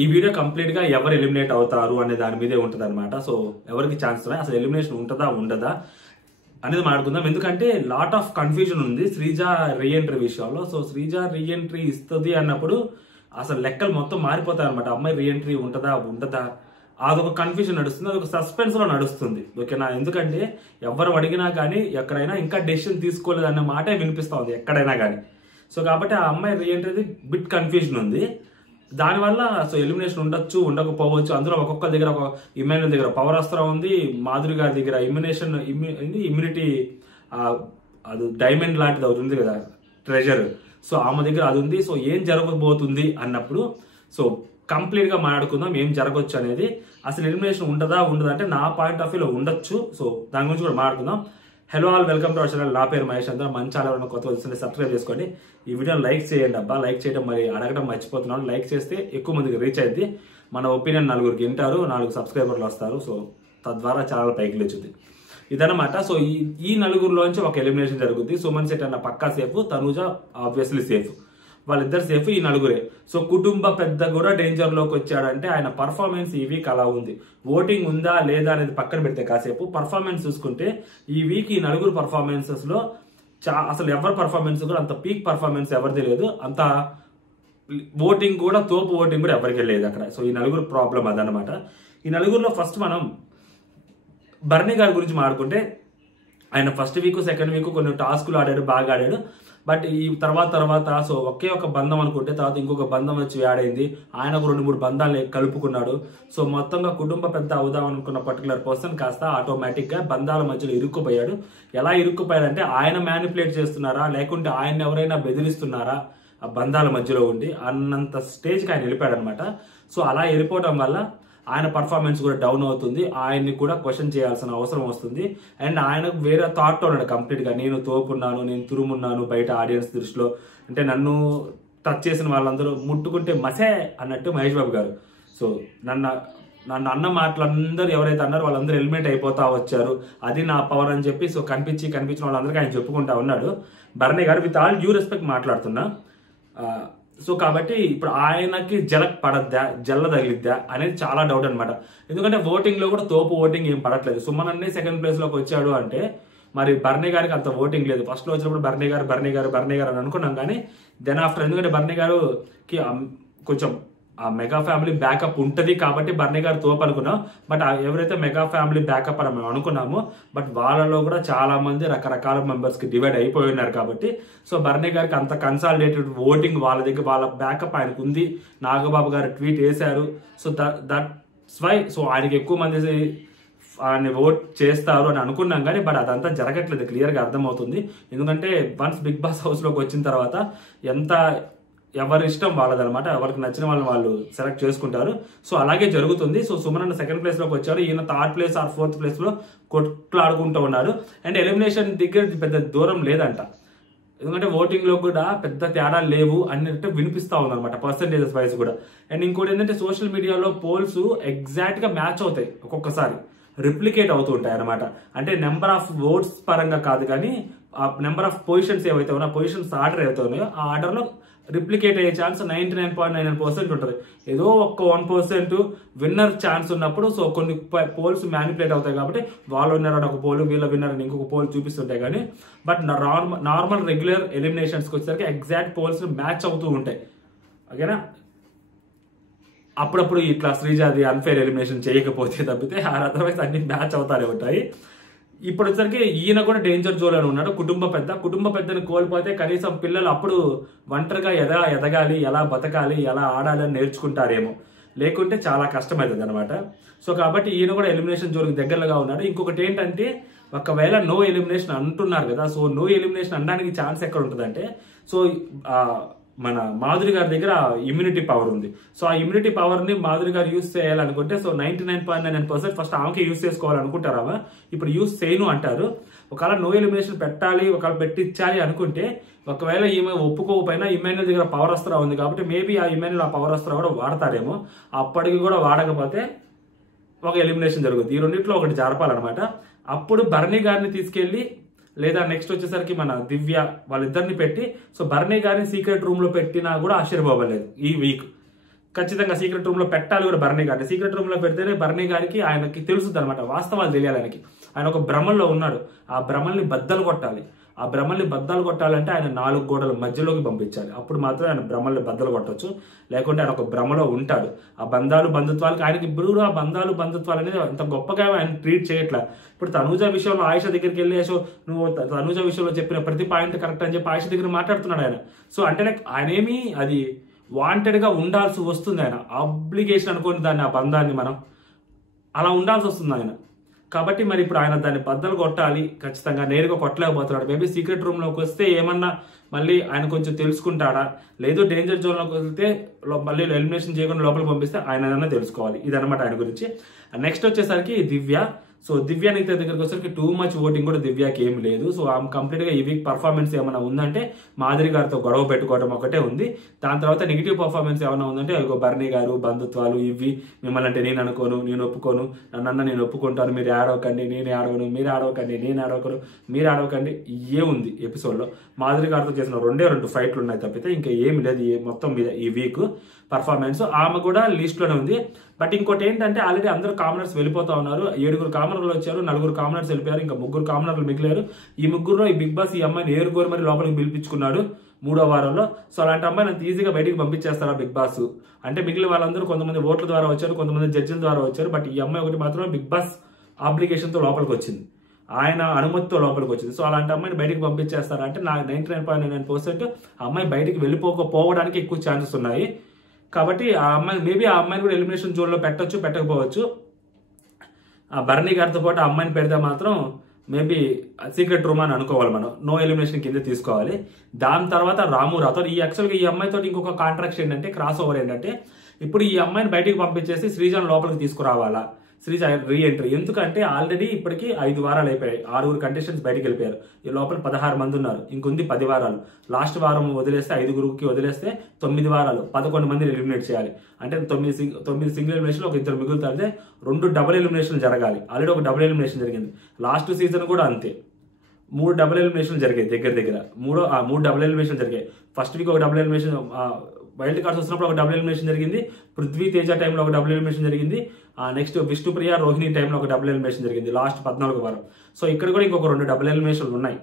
ఈ video complete గా ఎవరు ఎలిమినేట్ అవుతారు అనే దాని మీదే ఉంటుంది అనమాట. సో ఎవరికి ఛాన్స్ ఉన్నాయి, అసలు ఎలిమినేషన్ ఉంటుందా ఉండదా అనేది మాట్లాడుకుందాం. ఎందుకంటే లాట్ ఆఫ్ కన్ఫ్యూజన్ ఉంది శ్రీజ రీఎంట్రీ విషయంలో. సో శ్రీజ రీఎంట్రీ ఇస్తుంది అన్నప్పుడు అసలు లెక్కలు మొత్తం మారిపోతాయి అనమాట. అమ్మాయి రీఎంట్రీ ఉంటుందా ఉండదా అదొక కన్ఫ్యూజన్ నడుస్తుంది, అదొక సస్పెన్స్ లో నడుస్తుంది. ఓకేనా, ఎందుకంటే ఎవరు అడిగినా కానీ ఎక్కడైనా ఇంకా డెసిషన్ తీసుకోలేదు అన్న మాటే వినిపిస్తా ఉంది ఎక్కడైనా కానీ. సో కాబట్టి ఆ అమ్మాయి రీఎంట్రీ బిట్ కన్ఫ్యూజన్ ఉంది. దానివల్ల సో ఎలిమినేషన్ ఉండొచ్చు ఉండకపోవచ్చు. అందులో ఒక్కొక్కరి దగ్గర ఒక ఇమ్యూనిటీ దగ్గర పవర్ అస్త్రం ఉంది, మాధురి గారి దగ్గర ఇమ్యూనిటీ అది డైమండ్ లాంటిది ఒకటి ఉంది కదా ట్రెజర్, సో ఆమె దగ్గర అది ఉంది. సో ఏం జరగబోతుంది అన్నప్పుడు సో కంప్లీట్ గా మాట్లాడుకుందాం ఏం జరగవచ్చు అనేది. అసలు ఎలిమినేషన్ ఉండదా ఉండదా అంటే నా పాయింట్ ఆఫ్ వ్యూలో ఉండొచ్చు. సో దాని గురించి కూడా మాట్లాడుకుందాం. Hello all, welcome to our channel. నా పేరు మహేష్. అందరూ మంచి ఛానల్ కొత్త వస్తుంది, సబ్స్క్రైబ్ చేసుకోండి. ఈ వీడియోని లైక్ చేయండి అబ్బా. లైక్ చేయడం మరి అడగడం మర్చిపోతున్నాను. లైక్ చేస్తే ఎక్కువ మందికి రీచ్ అయింది. మన ఒపీనియన్ నలుగురికి వింటారు, 4 సబ్స్క్రైబర్లు వస్తారు. సో తద్వారా ఛానల్ పైకి లేచుద్ది ఇదన్నమాట. సో ఈ నలుగురిలోంచి ఒక ఎలిమినేషన్ జరుగుద్ది. సుమన్ శెట్టి అన్న పక్కా సేఫ్, తనూజ ఆబ్వియస్లీ సేఫ్, వాళ్ళిద్దరు సేఫ్, ఈ నలుగురే. సో కుటుంబ పెద్ద కూడా డేంజర్ లోకి వచ్చాడంటే ఆయన పర్ఫార్మెన్స్ ఈ వీక్ అలా ఉంది. ఓటింగ్ ఉందా లేదా అనేది పక్కన పెడితే కాసేపు పర్ఫార్మెన్స్ చూసుకుంటే ఈ వీక్ ఈ నలుగురు పర్ఫార్మెన్సెస్ లో అసలు ఎవరి పర్ఫార్మెన్స్ కూడా అంత పీక్ పర్ఫార్మెన్స్ ఎవరిది లేదు. అంత ఓటింగ్ కూడా తోపు ఓటింగ్ కూడా ఎవరికి లేదు అక్కడ. సో ఈ నలుగురు ప్రాబ్లం అదనమాట. ఈ నలుగురులో ఫస్ట్ మనం బర్నీ గారి గురించి మాట్లాడుకుంటే ఆయన ఫస్ట్ వీక్ సెకండ్ వీక్ కొన్ని టాస్కులు ఆడాడు, బాగా ఆడాడు. బట్ ఈ తర్వాత సో ఒకే ఒక బంధం అనుకుంటే తర్వాత ఇంకొక బంధం వచ్చి యాడ్ అయింది. ఆయన ఒక 2-3 బంధాలు కలుపుకున్నాడు. సో మొత్తంగా కుటుంబ పెద్ద అవుదాం అనుకున్న పర్టికులర్ పర్సన్ కాస్త ఆటోమేటిక్ గా బంధాల మధ్యలో ఇరుక్కుపోయాడు. ఎలా ఇరుక్కుపోయాడంటే ఆయన మ్యానిపులేట్ చేస్తున్నారా లేకుంటే ఆయన ఎవరైనా బెదిరిస్తున్నారా ఆ బంధాల మధ్యలో ఉండి అన్నంత స్టేజ్కి ఆయన వెళ్ళిపోయాడు అనమాట. సో అలా వెళ్ళిపోవడం వల్ల ఆయన పర్ఫార్మెన్స్ కూడా డౌన్ అవుతుంది. ఆయన్ని కూడా క్వశ్చన్ చేయాల్సిన అవసరం వస్తుంది. అండ్ ఆయన వేరే థాట్తో ఉన్నాడు కంప్లీట్ గా. నేను తోపున్నాను, నేను తురుమున్నాను బయట ఆడియన్స్ దృష్టిలో, అంటే నన్ను టచ్ చేసిన వాళ్ళందరూ ముట్టుకుంటే మసే అన్నట్టు మహేష్ బాబు గారు. సో నన్ను అన్న మాటలందరూ ఎవరైతే అన్నారో వాళ్ళందరూ ఎలిమినేట్ అయిపోతా వచ్చారు, అది నా పవర్ అని చెప్పి సో కనిపించిన వాళ్ళందరికీ ఆయన చెప్పుకుంటా ఉన్నాడు. బర్నీ గారు విత్ ఆల్ డ్యూ రెస్పెక్ట్ మాట్లాడుతున్నా. సో కాబట్టి ఇప్పుడు ఆయనకి జలక్ పడద్దా, జల్ల తగిలిద్దా అనేది చాలా డౌట్ అనమాట. ఎందుకంటే ఓటింగ్ లో కూడా తోపు ఓటింగ్ ఏం పడట్లేదు. సుమన్ అన్నే సెకండ్ ప్లేస్ లోకి వచ్చాడు అంటే మరి బర్నీ గారికి అంత ఓటింగ్ లేదు. ఫస్ట్ లో వచ్చినప్పుడు బర్నీ గారు అని అనుకున్నాం, కానీ దెన్ ఆఫ్టర్ ఎందుకంటే బర్నీ గారుకి కొంచెం ఆ మెగా ఫ్యామిలీ బ్యాకప్ ఉంటది కాబట్టి బర్నీ గారు తోపు అనుకున్నాం. బట్ ఎవరైతే మెగా ఫ్యామిలీ బ్యాకప్ అని మేము అనుకున్నామో బట్ వాళ్ళలో కూడా చాలా మంది రకరకాల మెంబర్స్ కి డివైడ్ అయిపోయి ఉన్నారు కాబట్టి సో బర్నీ గారికి అంత కన్సాలిడేటెడ్ ఓటింగ్ వాళ్ళ దగ్గర వాళ్ళ బ్యాకప్ ఆయనకు ఉంది. నాగబాబు గారు ట్వీట్ వేశారు. సో దట్స్ వై సో ఆయనకి ఎక్కువ మంది ఆయన ఓట్ చేస్తారు అని అనుకున్నాం, కానీ బట్ అదంతా జరగట్లేదు, క్లియర్ గా అర్థమవుతుంది. ఎందుకంటే వన్స్ బిగ్ బాస్ హౌస్ లోకి వచ్చిన తర్వాత ఎంత ఎవరి ఇష్టం వాళ్ళదనమాట, ఎవరికి నచ్చిన వాళ్ళని వాళ్ళు సెలెక్ట్ చేసుకుంటారు. సో అలాగే జరుగుతుంది. సో సుమన్ అన్న సెకండ్ ప్లేస్ లోకి వచ్చారు, ఈయన third place or fourth place లో కొట్లాడుకుంటూ ఉన్నారు. అండ్ ఎలిమినేషన్ దగ్గర పెద్ద దూరం లేదంట, ఎందుకంటే ఓటింగ్ లో కూడా పెద్ద తేడా లేవు అన్నట్టు వినిపిస్తా ఉందన్నమాట పర్సెంటేజెస్ వైజ్ కూడా. అండ్ ఇంకోటి ఏంటంటే సోషల్ మీడియాలో పోల్స్ ఎగ్జాక్ట్ గా మ్యాచ్ అవుతాయి, ఒక్కొక్కసారి రిప్లికేట్ అవుతూ ఉంటాయి అనమాట. అంటే నెంబర్ ఆఫ్ ఓట్స్ పరంగా కాదు, కానీ ఆ నెంబర్ ఆఫ్ పొజిషన్స్ ఏవైతే ఉన్నాయో పొజిషన్స్ ఆర్డర్ ఏవైతే ఉన్నాయో ఆ ఆర్డర్ లో రిప్లికేట్ అయ్యే ఛాన్స్ 99.99% ఉంటుంది. ఏదో ఒక్క 1% విన్నర్ ఛాన్స్ ఉన్నప్పుడు సో కొన్ని పోల్స్ మ్యానిపులేట్ అవుతాయి కాబట్టి వాళ్ళు విన్నర్ అని ఒక పోల్, వీళ్ళ విన్నర్ అని ఇంకొక పోల్ చూపిస్తుంటాయి. కానీ బట్ నార్మల్ రెగ్యులర్ ఎలిమినేషన్స్కి వచ్చేసరికి ఎగ్జాక్ట్ పోల్స్ మ్యాచ్ అవుతూ ఉంటాయి. ఓకేనా, అప్పుడప్పుడు ఇట్లా శ్రీజాది అన్ఫేర్ ఎలిమినేషన్ చేయకపోతే తప్పితే అదర్వైజ్ అన్ని మ్యాచ్ అవుతానే ఉంటాయి. ఇప్పుడు వచ్చరికి ఈయన కూడా డేంజర్ జోన్ అని ఉన్నాడు. కుటుంబ పెద్దని కోల్పోతే కనీసం పిల్లలు అప్పుడు ఒంటరిగా ఎదగాలి, ఎలా బతకాలి, ఎలా ఆడాలి అని నేర్చుకుంటారేమో, లేకుంటే చాలా కష్టమవుతుంది అనమాట. సో కాబట్టి ఈయన కూడా ఎలిమినేషన్ జోన్కి దగ్గరగా ఉన్నాడు. ఇంకొకటి ఏంటంటే ఒకవేళ నో ఎలిమినేషన్ అంటున్నారు కదా, సో నో ఎలిమినేషన్ అనడానికి ఛాన్స్ ఎక్కడ ఉంటుందంటే సో మన మాధురి గారి దగ్గర ఇమ్యూనిటీ పవర్ ఉంది. సో ఆ ఇమ్యూనిటీ పవర్ ని మాధురి గారు యూజ్ చేయాలనుకుంటే సో 99.99% ఫస్ట్ ఆమెకి యూజ్ చేసుకోవాలనుకుంటారా, ఇప్పుడు యూజ్ చేయను అంటారు. ఒకవేళ నో ఎలిమినేషన్ పెట్టాలి, ఒకవేళ పెట్టించాలి అనుకుంటే ఒకవేళ ఈమె ఒప్పుకోకపోయినా ఇమ్మాన్యుల్ దగ్గర పవర్ అస్త్రా ఉంది కాబట్టి మేబీ ఆ ఇమ్మాన్యుల్ ఆ పవర్ అస్త్రా కూడా వాడతారేమో. అప్పటికి కూడా వాడకపోతే ఒక ఎలిమినేషన్ జరుగుతుంది. ఈ రెండింటిలో ఒకటి జరపాలన్నమాట. అప్పుడు బర్నీ గారిని తీసుకెళ్లి లేదా నెక్స్ట్ వచ్చేసరికి మన దివ్య వాళ్ళిద్దరిని పెట్టి సో బర్నీ గారిని సీక్రెట్ రూమ్ లో పెట్టినా కూడా ఆశ్చర్యపోవలేదు ఈ వీక్. ఖచ్చితంగా సీక్రెట్ రూమ్ లో పెట్టాలి కూడా భరణి గారిని. సీక్రెట్ రూమ్ లో పెడితేనే భరణి గారికి ఆయనకి తెలుస్తుంది అనమాట, వాస్తవాలు తెలియాలి ఆయనకి. ఆయన ఒక భ్రమంలో ఉన్నాడు, ఆ భ్రమల్ని బద్దలు కొట్టాలి. ఆ భ్రమల్ని బద్దలు కొట్టాలంటే ఆయన 4 గోడల మధ్యలోకి పంపించాలి, అప్పుడు మాత్రం ఆయన భ్రమల్ని బద్దలు కొట్టచ్చు. లేకుంటే ఆయన ఒక భ్రమలో ఉంటాడు. ఆ బంధాలు బంధుత్వాలకి ఆయనకి ఇప్పుడు ఆ బంధాలు బంధుత్వాలు అనేది అంత గొప్పగా ఆయన ట్రీట్ చేయట్లా. ఇప్పుడు తనూజ విషయంలో ఆయుష దగ్గరికి వెళ్ళి నువ్వు తనూజ విషయంలో చెప్పిన ప్రతి పాయింట్ కరెక్ట్ అని చెప్పి ఆయుష దగ్గర మాట్లాడుతున్నాడు ఆయన. సో అంటే ఆయన ఏమి అది వాంటెడ్ గా ఉండాల్సి వస్తుంది, ఆయన ఆబ్లిగేషన్ అనుకోని దాన్ని, ఆ బంధాన్ని మనం అలా ఉండాల్సి వస్తుంది ఆయన. కాబట్టి మరి ఇప్పుడు ఆయన దాన్ని బద్దలు కొట్టాలి, ఖచ్చితంగా నేరుగా కొట్టలేకపోతున్నాడు. మేబీ సీక్రెట్ రూమ్ లోకి వస్తే ఏమన్నా మళ్ళీ ఆయన కొంచెం తెలుసుకుంటాడా, లేదు డేంజర్ జోన్ లోకి వెళ్తే మళ్ళీ ఎలిమినేషన్ చేయకుండా లోపలికి పంపిస్తే ఆయన తెలుసుకోవాలి. ఇదనమాట ఆయన గురించి. నెక్స్ట్ వచ్చేసరికి దివ్య. సో దివ్య నీత దగ్గరికి వచ్చేసరికి టూ మచ్ ఓటింగ్ కూడా దివ్యకి ఏం లేదు. సో ఆమె కంప్లీట్ గా ఈ వీక్ పర్ఫార్మెన్స్ ఏమైనా ఉందంటే మాధురి గారితో గొడవ పెట్టుకోవడం ఒకటే ఉంది. దాని తర్వాత నెగిటివ్ పర్ఫార్మెన్స్ ఏమైనా ఉందంటే భరణి గారు బంధుత్వాలు ఇవి, మిమ్మల్ని అంటే నేను అనుకోను, నేను ఒప్పుకోను, నన్నన్న నేను ఒప్పుకుంటాను, మీరు ఆడవకండి నేను ఆడవను, మీరు ఆడవకండి నేను ఆడవకను, మీరు ఆడవకండి, ఇయే ఉంది ఎపిసోడ్ లో. మాధురి గారితో చేసిన 2 ఫైట్లు ఉన్నాయి తప్పితే ఇంకా ఏమి లేదు మొత్తం మీద ఈ వీక్ పర్ఫార్మెన్స్. ఆమె కూడా లిస్ట్ లోనే ఉంది. బట్ ఇంకోటి ఏంటంటే ఆల్రెడీ అందరూ కామనర్స్ వెళ్ళిపోతా ఉన్నారు. 7 కామనర్లు వచ్చారు, 4 కామనర్స్ వెళ్ళిపోయారు, ఇంకా 3 కామనర్లు మిగిలారు. ఈ ముగ్గురులో ఈ బిగ్ బాస్ ఈ అమ్మాయిని ఏరుకోరు మరి లోపలికి పిలిపించుకున్నాడు 3వ వారంలో. సో అలాంటి అమ్మాయిని అంత ఈజీగా బయటికి పంపించేస్తారా బిగ్ బాస్ అంటే? మిగిలిన వాళ్ళందరూ కొంతమంది ఓట్ల ద్వారా వచ్చారు, కొంతమంది జడ్జిల ద్వారా వచ్చారు. బట్ ఈ అమ్మాయి ఒకటి మాత్రం బిగ్ బాస్ ఆబ్లిగేషన్ తో లోపలికి వచ్చింది, ఆయన అనుమతితో లోపలికి వచ్చింది. సో అలాంటి అమ్మాయిని బయటికి పంపించేస్తారా అంటే నాకు 99.9% ఆ అమ్మాయి బయటికి వెళ్ళిపోకపోవడానికి ఎక్కువ ఛాన్సెస్ ఉన్నాయి. కాబట్టి ఆ అమ్మాయి మేబీ ఆ అమ్మాయిని కూడా ఎలిమినేషన్ జోన్ లో పెట్టచ్చు, పెట్టకపోవచ్చు. ఆ భరణి గారితో పాటు ఆ అమ్మాయిని పెడితే మాత్రం మేబీ సీక్రెట్ రూమ్ అని అనుకోవాలి, మనం నో ఎలిమినేషన్ కింద తీసుకోవాలి. దాని తర్వాత రాము రాథోడ్. ఈ యాక్చువల్గా ఈ అమ్మాయితో ఇంకొక కాంట్రాక్ట్ ఏంటంటే, క్రాస్ ఓవర్ ఏంటంటే, ఇప్పుడు ఈ అమ్మాయిని బయటికి పంపించేసి శ్రీజాన్ లోపలికి తీసుకురావాలా, శ్రీజ రీఎంట్రీ. ఎందుకంటే ఆల్రెడీ ఇప్పటికి 5 వారాలు అయిపోయాయి, 6 కంటెస్టెంట్స్ బయటికి వెళ్ళిపోయారు. ఈ లోపల 16 మంది ఉన్నారు, ఇంకొంది 10 వారాలు. లాస్ట్ వారం వదిలేస్తే 5 వదిలేస్తే 9 వారాలు 11 మందిని ఎలిమినేట్ చేయాలి. అంటే 9 సింగిల్ ఎలిమినేషన్, ఒక 2 మిగులుతారు, 2 డబుల్ ఎలిమినేషన్ జరగాలి. ఆల్రెడీ ఒక డబుల్ ఎలిమినేషన్ జరిగింది లాస్ట్ సీజన్ కూడా అంతే. 3 డబుల్ ఎలిమినేషన్ జరిగాయి దగ్గర 3 డబుల్ ఎలిమినేషన్ జరిగాయి. ఫస్ట్ వీక్ ఒక డబుల్ ఎలిమినేషన్, వైల్డ్ కార్డ్స్ వస్తున్నప్పుడు ఒక డబుల్ ఎలిమినేషన్ జరిగింది. పృథ్వీ తేజ టైంలో ఒక డబుల్ ఎలిమినేషన్ జరిగింది. నెక్స్ట్ విష్ణుప్రియ రోహిణి టైంలో ఒక డబుల్ ఎలిమినేషన్ జరిగింది లాస్ట్ 14వ వారం. సో ఇక్కడ కూడా ఇంకొక 2 డబుల్ ఎలిమినేషన్లు ఉన్నాయి.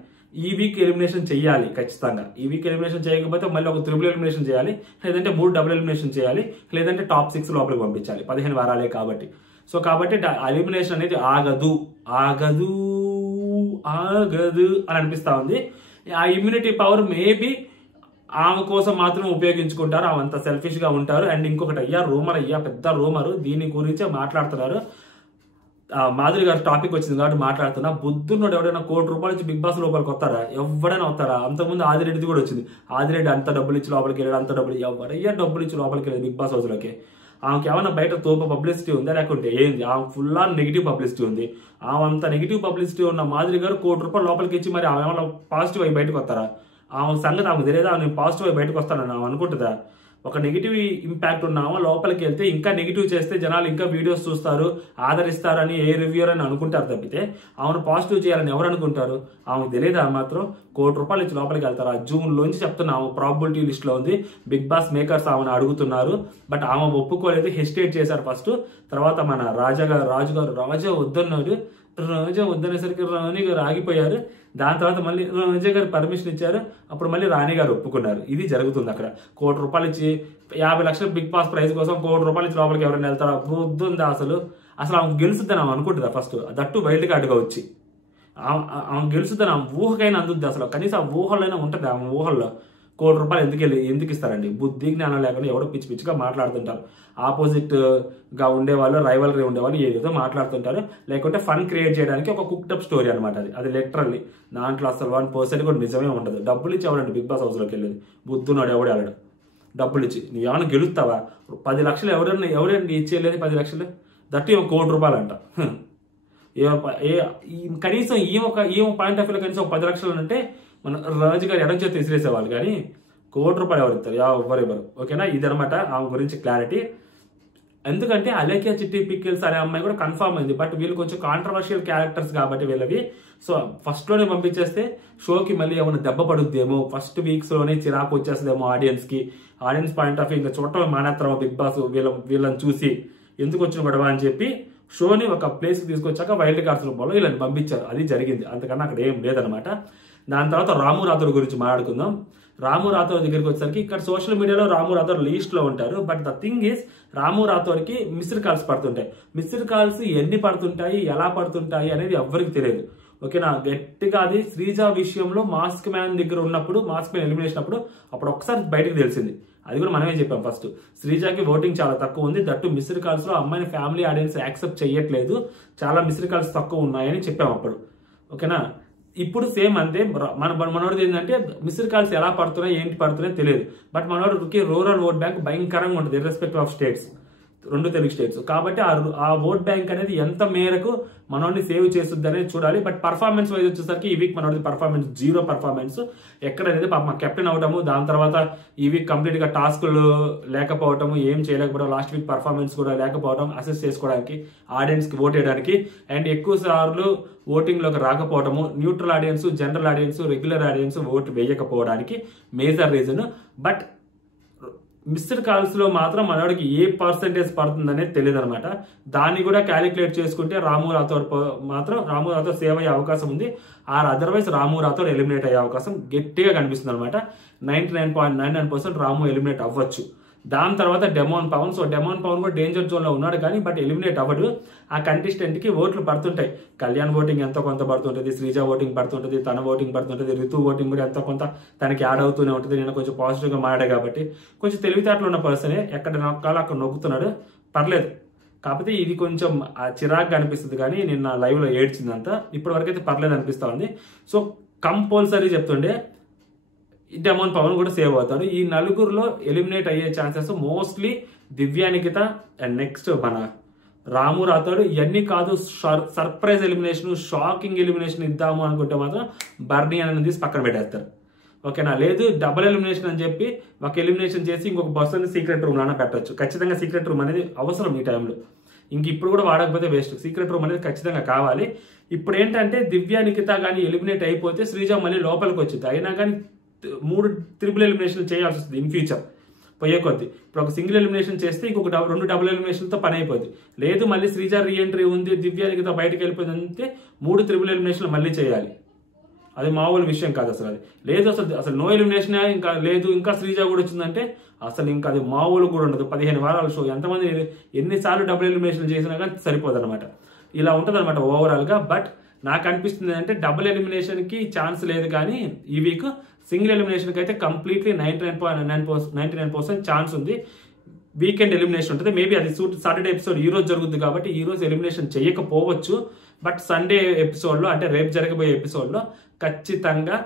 ఈ వీక్ ఎలిమినేషన్ చేయాలి ఖచ్చితంగా. ఈ వీక్ ఎలిమినేషన్ చేయకపోతే మళ్ళీ ఒక త్రిబుల్ ఎలిమినేషన్ చేయాలి, లేదంటే 3 డబుల్ ఎలిమినేషన్ చేయాలి, లేదంటే టాప్ 6 లోపలికి పంపించాలి. 15 వారాలే కాబట్టి. సో కాబట్టి ఎలిమినేషన్ అనేది ఆగదు అని అనిపిస్తా ఉంది. ఆ ఇమ్యూనిటీ పవర్ మేబీ ఆమె కోసం మాత్రం ఉపయోగించుకుంటారు, ఆమె అంత సెల్ఫిష్ గా ఉంటారు. అండ్ ఇంకొకటి పెద్ద రూమర్, దీని గురించే మాట్లాడుతున్నారు. మాధురి గారు టాపిక్ వచ్చింది కాబట్టి మాట్లాడుతున్నా. బుద్ధున్నోడు ఎవడైనా ₹1,00,00,000 ఇచ్చి బిగ్ బాస్ లోపలికి వస్తారా? ఎవరైనా వస్తారా? అంతకుముందు ఆదిరెడ్డిది కూడా వచ్చింది. ఆదిరెడ్డి అంత డబ్బులు ఇచ్చి లోపలికి వెళ్ళాడు, అంత డబ్బులు ఎవరయ్యా డబ్బులు ఇచ్చి లోపలికి వెళ్ళాడు బిగ్ బాస్ హౌస్ లోకి? ఆమెకి ఏమైనా బయట తోపు పబ్లిసిటీ ఉందా, లేకుంటే ఏంది? ఆమె ఫుల్ ఆన్ నెగిటివ్ పబ్లిసిటీ ఉంది. ఆమె అంత నెగిటివ్ పబ్లిసిటీ ఉన్న మాధురి గారు ₹1,00,00,000 లోపలికి ఇచ్చి మరి ఆమె ఏమైనా పాజిటివ్ అయి బయటకు వస్తారా? ఆమె సంగతి ఆమెకు తెలియదా? నేను పాజిటివ్ అయి బయటకు వస్తానని ఆమె అనుకుంటుందా? ఒక నెగిటివ్ ఇంపాక్ట్ ఉన్నామో లోపలికి వెళ్తే ఇంకా నెగిటివ్ చేస్తే జనాలు ఇంకా వీడియోస్ చూస్తారు, ఆదరిస్తారని ఏ రివ్యూర్ అని అనుకుంటారు తప్పితే ఆమెను పాజిటివ్ చేయాలని ఎవరు అనుకుంటారు? ఆమెకు తెలియదా? మాత్రం ₹1,00,00,000 ఇచ్చి లోపలికి వెళ్తారా? జూన్ లోంచి చెప్తున్నా, ఆమె ప్రాబిలిటీ లిస్ట్ లో ఉంది. బిగ్ బాస్ మేకర్స్ ఆమెను అడుగుతున్నారు, బట్ ఆమె ఒప్పుకోలేదు, హెసిటేట్ చేశారు ఫస్ట్. తర్వాత మన రాజా వద్దన్నాడు. రాజా వద్దనేసరికి రాణి గారు ఆగిపోయారు. దాని తర్వాత మళ్ళీ రాజా గారు పర్మిషన్ ఇచ్చారు, అప్పుడు మళ్ళీ రాణి గారు ఒప్పుకున్నారు. ఇది జరుగుతుంది అక్కడ. ₹1,00,00,000 ఇచ్చి 50 లక్షల బిగ్ బాస్ ప్రైజ్ కోసం ₹1,00,00,000 ఇచ్చి లోపలికి ఎవరైనా వెళ్తారా? బుద్ధుందా అసలు? ఆమె గెలుస్తుందని ఆమె అనుకుంటుందా? ఫస్ట్ దట్టు వైల్డ్ కార్డుగా వచ్చి ఆమె గెలుస్తుందని ఆమె ఊహకైనా అందుద్ది అసలు? కనీసం ఆ ఊహలైనా ఉంటుంది. ఆమె ఊహల్లో ₹1,00,00,000 ఎందుకు ఇస్తారండి? బుద్ధి జ్ఞానం లేకుండా ఎవడో పిచ్చిగా మాట్లాడుతుంటారు. ఆపోజిట్ గా ఉండేవాళ్ళు, రైవల్రీ ఉండేవాళ్ళు ఏదో మాట్లాడుతుంటారు, లేకుంటే ఫన్ క్రియేట్ చేయడానికి ఒక కుక్డప్ స్టోరీ అనమాట అది లిటరల్లీ. దాంట్లో అసలు 1% కూడా నిజమే ఉండదు. డబ్బులు ఇచ్చి ఎవడండి బిగ్ బాస్ హౌస్ లోకి వెళ్ళేది? బుద్ధున్నాడు ఎవడు వెళ్ళడు డబ్బులు ఇచ్చి. నువ్వు ఏమైనా గెలుస్తావా? 10 లక్షలు ఎవరండి ఇచ్చేయలేదు? 10 లక్షలు దట్టి ₹1,00,00,000 అంట. కనీసం ఈ పాయింట్ ఆఫ్ వ్యూ కనీసం 10 లక్షలు అంటే మన రాజు గారు ఎడం చేతి విసిరేసేవాళ్ళు, కానీ ₹1,00,00,000 ఎవరు ఇస్తారు? ఎవరు? ఓకేనా? ఇదనమాట ఆమె గురించి క్లారిటీ. ఎందుకంటే అలేఖ్య చిట్టి పిక్కిల్స్ అనే అమ్మాయి కూడా కన్ఫర్మ్ అయింది. బట్ వీళ్ళు కొంచెం కాంట్రవర్షియల్ క్యారెక్టర్స్ కాబట్టి వీళ్ళవి, సో ఫస్ట్ లోనే పంపించేస్తే షోకి మళ్ళీ ఏమైనా దెబ్బ పడుద్దేమో, ఫస్ట్ వీక్స్ లోనే చిరాకు వచ్చేస్తుందేమో ఆడియన్స్ పాయింట్ ఆఫ్ వ్యూ ఇంకా చూడటం మానేస్తామో బిగ్ బాస్ వీళ్ళని చూసి ఎందుకు వచ్చిన గొడవ అని చెప్పి షోని ఒక ప్లేస్కి తీసుకొచ్చాక వైల్డ్ కార్డ్స్ రూపంలో వీళ్ళని పంపించారు. అది జరిగింది, అంతకన్నా అక్కడ ఏం లేదనమాట. దాని తర్వాత రాము రాథోడ్ గురించి మాట్లాడుకుందాం. రాము రాథోడ్ దగ్గరికి వచ్చేసరికి ఇక్కడ సోషల్ మీడియాలో రాము రాథోడ్ లీస్ట్ లో ఉంటారు. But the thing is Ramu రాథోడ్కి మిస్డ్ కాల్స్ పడుతుంటాయి. మిస్డ్ కాల్స్ ఎన్ని పడుతుంటాయి, ఎలా పడుతుంటాయి అనేది ఎవ్వరికి తెలియదు. ఓకేనా, గట్టిగా అది శ్రీజ విషయంలో మాస్క్ మ్యాన్ దగ్గర ఉన్నప్పుడు, మాస్క్ మ్యాన్ ఎలిమినేషన్ అప్పుడు ఒకసారి బయటకు తెలిసింది. అది కూడా మనమే చెప్పాం. ఫస్ట్ శ్రీజాకి ఓటింగ్ చాలా తక్కువ ఉంది, దట్టు మిస్డ్ కాల్స్ లో అమ్మాయిని ఫ్యామిలీ ఆడియన్స్ యాక్సెప్ట్ చేయట్లేదు, చాలా మిస్డ్ కాల్స్ తక్కువ ఉన్నాయని చెప్పాం అప్పుడు. ఓకేనా, ఇప్పుడు సేమ్ అంతే. మనోడిది ఏంటంటే మిస్డ్ కాల్స్ ఎలా పడుతున్నాయి ఏంటి పడుతున్నాయి తెలియదు. బట్ మనోడికి రూరల్ ఓట్ బ్యాంక్ భయంకరంగా ఉంటుంది irrespective of states, 2 Telugu states. కాబట్టి ఆ ఓట్ బ్యాంక్ అనేది ఎంత మేరకు మనోడిని సేవ్ చేస్తుంది అనేది చూడాలి. బట్ పర్ఫార్మెన్స్ వైజ్ వచ్చేసరికి ఈ వీక్ మనోడి పర్ఫార్మెన్స్ 0 పర్ఫార్మెన్స్ ఎక్కడనేది పాప కెప్టెన్ అవటము, దాని తర్వాత ఈ వీక్ కంప్లీట్ గా టాస్క్లు లేకపోవటము, ఏం చేయలేకపోవడం, లాస్ట్ వీక్ పర్ఫార్మెన్స్ కూడా లేకపోవడం, అసెస్ చేసుకోవడానికి, ఆడియన్స్ కి ఓట్ వేయడానికి, అండ్ ఎక్కువ సార్లు ఓటింగ్ లోకి రాకపోవడము, neutral audience, general audience, regular audience vote వేయకపోవడానికి major reason. But missed calls లో మాత్రం మనోడికి ఏ పర్సెంటేజ్ పడుతుందనేది తెలియదు అనమాట. దాన్ని కూడా క్యాలిక్యులేట్ చేసుకుంటే రాము రాథోడ్ సేవ్ అయ్యే అవకాశం ఉంది, అదర్వైజ్ రాము రాథోడ్ ఎలిమినేట్ అయ్యే అవకాశం గట్టిగా కనిపిస్తుంది అనమాట. 99.99% రాము ఎలిమినేట్ అవ్వచ్చు. దాని తర్వాత demon Pawan. So demon Pawan కూడా డేంజర్ జోన్ లో ఉన్నాడు కానీ బట్ ఎలిమినేట్ అవ్వడు. ఆ కంటెస్టెంట్ కి ఓట్లు పడుతుంటాయి. కళ్యాణ్ ఓటింగ్ ఎంతో కొంత పడుతుంటది, శ్రీజ ఓటింగ్ పడుతుంటది, తన ఓటింగ్ పడుతుంటది, రితు ఓటింగ్ కూడా ఎంతో కొంత తనకి యాడ్ అవుతూనే ఉంటుంది. నేను కొంచెం పాజిటివ్ గా మాట్లాడే కాబట్టి కొంచెం తెలివితేటలు ఉన్న పర్సనే, ఎక్కడ నొక్కాలో అక్కడ నొక్కుతున్నాడు, పర్లేదు. కాకపోతే ఇది కొంచెం చిరాగ్గా అనిపిస్తుంది కానీ నిన్న లైవ్ లో ఏడ్చిందంతా, ఇప్పటి వరకు అయితే పర్లేదు అనిపిస్తా ఉంది. సో కంపల్సరీ చెప్తుండే డెమోన్ పవన్ కూడా సేవ్ అవుతాడు. ఈ నలుగురులో ఎలిమినేట్ అయ్యే ఛాన్సెస్ మోస్ట్లీ దివ్యానికిత అండ్ నెక్స్ట్ మన రాము రాథోడ్. ఇవన్నీ కాదు, సర్ప్రైజ్ ఎలిమినేషన్, షాకింగ్ ఎలిమినేషన్ ఇద్దాము అనుకుంటే మాత్రం బర్నీ అని తీసి పక్కన పెట్టేస్తారు. ఓకేనా, లేదు డబుల్ ఎలిమినేషన్ అని చెప్పి ఒక ఎలిమినేషన్ చేసి ఇంకొక పర్సన్ సీక్రెట్ రూమ్ లోనే పెట్టచ్చు. ఖచ్చితంగా సీక్రెట్ రూమ్ అనేది అవసరం ఈ టైంలో. ఇప్పుడు కూడా వాడకపోతే వేస్ట్. సీక్రెట్ రూమ్ అనేది ఖచ్చితంగా కావాలి. ఇప్పుడు ఏంటంటే దివ్యానికిత కానీ ఎలిమినేట్ అయిపోతే శ్రీజ మళ్ళీ లోపలికి వచ్చింది. అయినా కానీ 3 ట్రిపుల్ ఎలిమినేషన్ చేయాల్సి వస్తుంది ఇన్ ఫ్యూచర్ పోయే కొద్ది. ఇప్పుడు ఒక సింగిల్ ఎలిమినేషన్ చేస్తే ఇంకొక 2 డబుల్ ఎలిమినేషన్తో పని అయిపోద్ది. లేదు మళ్ళీ శ్రీజ రీఎంట్రీ ఉంది, దివ్యానికిత బయటకు వెళ్ళిపోయింది అంటే 3 ట్రిపుల్ ఎలిమినేషన్లు మళ్ళీ చేయాలి. అది మామూలు విషయం కాదు అసలు. అది లేదు అసలు నో ఎలిమినేషన్ ఇంకా లేదు, ఇంకా శ్రీజ కూడా వచ్చిందంటే అసలు ఇంకా అది మామూలు కూడా ఉండదు. 15 వారాల షో ఎంతమంది ఎన్నిసార్లు డబుల్ ఎలిమినేషన్ చేసినా కానీ సరిపోదు అనమాట. ఇలా ఉంటుంది అనమాట ఓవరాల్ గా. బట్ నాకు అనిపిస్తుంది అంటే డబుల్ ఎలిమినేషన్ కి ఛాన్స్ లేదు కానీ ఈ వీక్ సింగిల్ ఎలిమినేషన్ కి అయితే కంప్లీట్లీ 99.99% ఛాన్స్ ఉంది. వీకెండ్ ఎలిమినేషన్ ఉంటుంది. మేబీ అది సాటర్డే ఎపిసోడ్ ఈ రోజు జరుగుతుంది కాబట్టి ఈ రోజు ఎలిమినేషన్ చేయకపోవచ్చు. బట్ సండే ఎపిసోడ్ లో అంటే రేపు జరగబోయే ఎపిసోడ్ లో ఖచ్చితంగా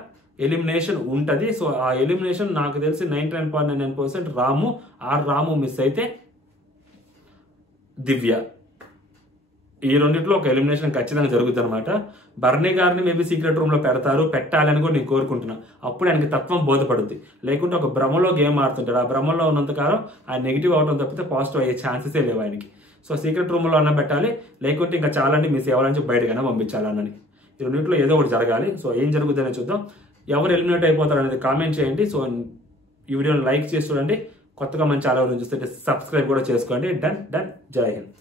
ఎలిమినేషన్ ఉంటది. సో ఆ ఎలిమినేషన్ నాకు తెలిసి 99.99% రాము మిస్ అయితే దివ్య, ఈ రెండిట్లో ఒక ఎలిమినేషన్ ఖచ్చితంగా జరుగుతుంది అనమాట. బర్నీ గారిని మేబీ సీక్రెట్ రూమ్ లో పెట్టాలని కూడా నేను కోరుకుంటున్నా. అప్పుడు ఆయనకి తత్వం బోధపడుద్ది. లేకుంటే ఒక భ్రమలో గేమ్ ఆడుతుంటాడు. ఆ భ్రమలో ఉన్నంతకాలం ఆయన నెగిటివ్ అవడం తప్పితే పాజిటివ్ అయ్యే ఛాన్సెసే లేవు ఆయనకి. సో సీక్రెట్ రూమ్ లో అన్న పెట్టాలి, లేకుంటే ఇంకా చాలా మిస్ అవ్వాలని బయటకైనా పంపించాలి అన్నని. ఈ రెండింటిలో ఏదో ఒకటి జరగాలి. సో ఏం జరుగుతుందని చూద్దాం. ఎవరు ఎలిమినేట్ అయిపోతారు అనేది కామెంట్ చేయండి. సో ఈ వీడియోని లైక్ చేసి చూడండి. కొత్తగా మన ఛానల్ చూస్తుంటే సబ్స్క్రైబ్ కూడా చేసుకోండి. డన్. జై హింద్.